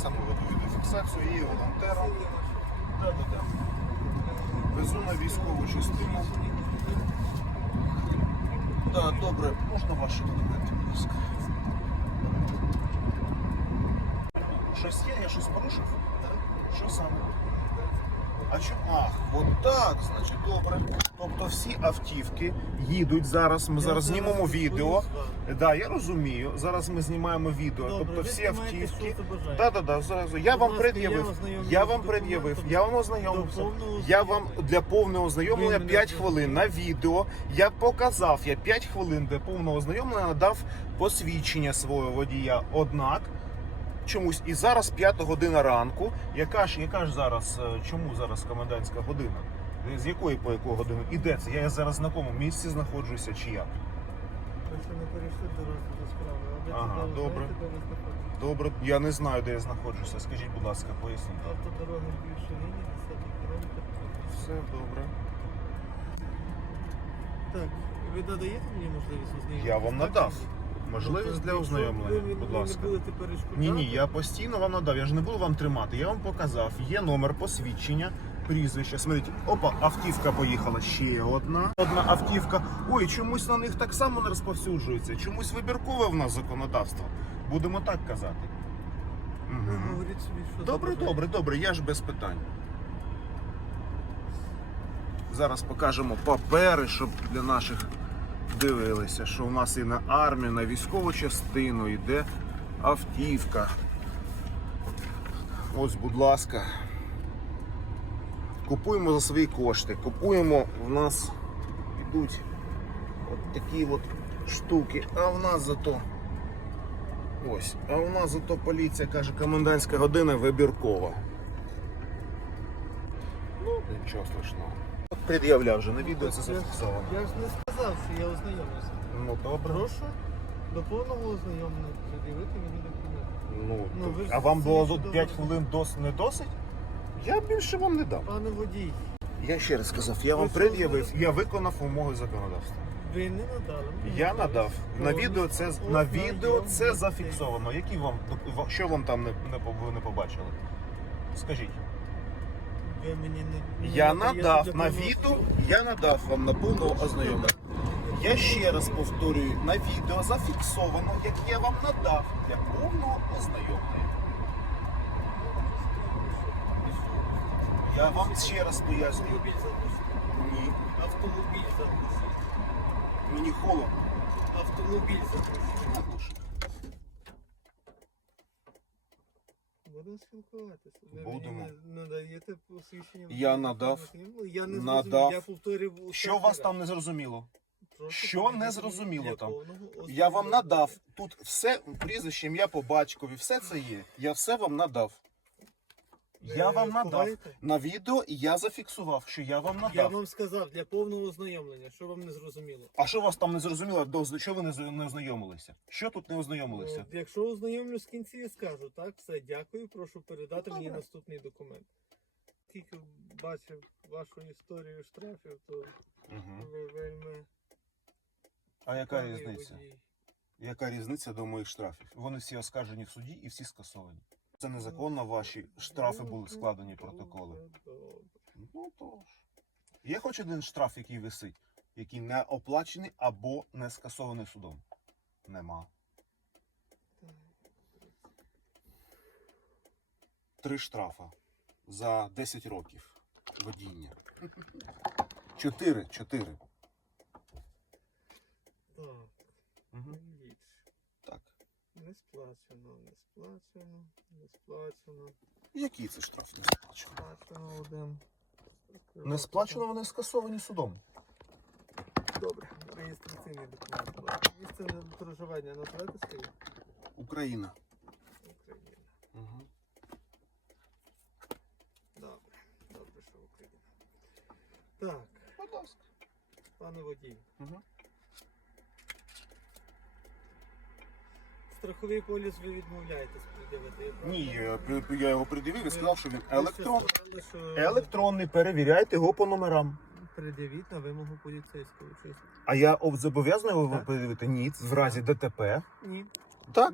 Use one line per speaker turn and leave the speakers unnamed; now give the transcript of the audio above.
само веду відеофіксацію, є волонтером. Да-да-да. Везу на військову частину. Так, добре, можна ваші документи, будь ласка. Щось є, я щось порушив? Що саме? А чому? Ах, от так, значить, добре. Тобто всі автівки їдуть зараз. Ми зараз знімемо відео. Да, я розумію. Зараз ми знімаємо відео.
Добре,
тобто
ви
всі
знімаєте,
автівки.
що забажаєте.
Да, да, да, зразу. Я
Будь
вам
ласка, я
пред'явив.
ознайомлюсь
Я
з
вам пред'явив. Я вам ознайомився.
До повного
Я вам для повного ознайомлення
мене
5
зна-
хвилин на відео. Я показав, я 5 хвилин для повного ознайомлення надав посвідчення свого водія. Однак чомусь і зараз 5 година ранку. Яка ж, яка ж зараз, е, чому зараз комендантська година? З якої по яку годину? І де це? Я зараз на якому місці знаходжуся чи як?
Ще не перейшли до розгляду справи. А де
Ага, добре.
знаєте, де ви знаходитесь?
Добре, я не знаю, де я знаходжуся. Скажіть, будь ласка, поясніть.
Автодорога більше лінії, 10 кілометр.
Все добре.
Так, ви надаєте мені можливість ознайомитися?
Я вам надав. Можливість
Тобто,
для ознайомлення, будь ласка. Ні, ні, я постійно вам надав. Я ж не буду вам тримати. Я вам показав. Є номер посвідчення, прізвище. Смотрите, опа, автівка поїхала. Ще одна. Одна автівка. Ой, чомусь на них так само не розповсюджується. Чомусь вибіркове в нас законодавство. Будемо так казати. Угу. Добре, добре, добре, я ж без питань. Зараз покажемо папери, щоб для наших дивилися, що у нас і на армію, на військову частину йде автівка. Ось, будь ласка. Купуємо за свої кошти. Купуємо, в нас йдуть от такі от штуки, а в нас зато. Ось, а у нас зато поліція каже, комендантська година вибіркова. Ну, нічого страшного. Пред'являв вже на відео це зафіксовано.
Сказав, що я ознайомлюся.
Ну добре.
Прошу до повного ознайомлення пред'явити мені документи.
Ну,
Ну, ви ж
а вам було тут 5
чудово
хвилин дос не досить? Я більше вам не дав.
Пане водій,
Я ще раз сказав, я
Ви
вам
що,
пред'явив, я виконав умови законодавства.
ви не надали. мені
Я
можливість
надав. На
повністю
відео це на відео це зафіксовано. Які вам що вам там не, не, по- ви не побачили? Скажіть.
Ви мені не
Я надав на відео, я надав вам на повного ознайомлення. Я ще раз повторюю, на відео зафіксовано, як я вам надав для повного ознайомлення. Я вам ще раз пояснюю. Ні,
Автомобіль заглушити.
мені холодно.
Автомобіль. Заглушити. Будемо спілкуватися.
Будемо.
надаєте посвідчення.
Я надав.
Я не
Надав.
надав. Я повторив.
Що у вас там не зрозуміло? Що не зрозуміло там? Я вам надав. Тут все, прізвище, ім'я по батькові, все це є. Я все вам надав. Я вам надав на відео, і я зафіксував, що я вам надав.
Я вам сказав для повного ознайомлення, що вам не зрозуміло.
А що вас там не зрозуміло? До що ви не не ознайомилися? Що тут не ознайомилися?
Е, Якщо ознайомлюсь в кінці, я скажу. Так, все, дякую, прошу передати мені
Добре.
наступний документ. Тільки бачив вашу історію штрафів, то
Угу.
ви вельми.
А яка різниця? Яка різниця до моїх штрафів? Вони всі оскаржені в суді і всі скасовані. Це незаконно ваші штрафи були складені протоколи. Ну то ж. Є хоч один штраф, який висить, який не оплачений або не скасований судом? Нема. Три штрафа за 10 років водіння. Чотири, чотири.
Так,
Угу.
більше.
Так.
Не сплачено, не сплачено, не сплачено,
Який це штраф не сплачено?
сплачено один.
Не сплачено, вони скасовані судом.
Добре. Реєстраційний документ. Місце проживання назвете своє?
Україна.
Україна.
Угу.
Добре. Добре, що Україна. Так,
Будь ласка.
пане водій.
Угу.
Страховий поліс ви відмовляєтесь пред'явити.
Ні, я, його придивив і сказав, що він електрон.
сказали, що
Електронний, перевіряйте його по номерам.
Пред'явіть на вимогу поліцейського чисто.
А я об- зобов'язаний його
Так.
передивити? Ні, в разі ДТП.
Ні.
Так.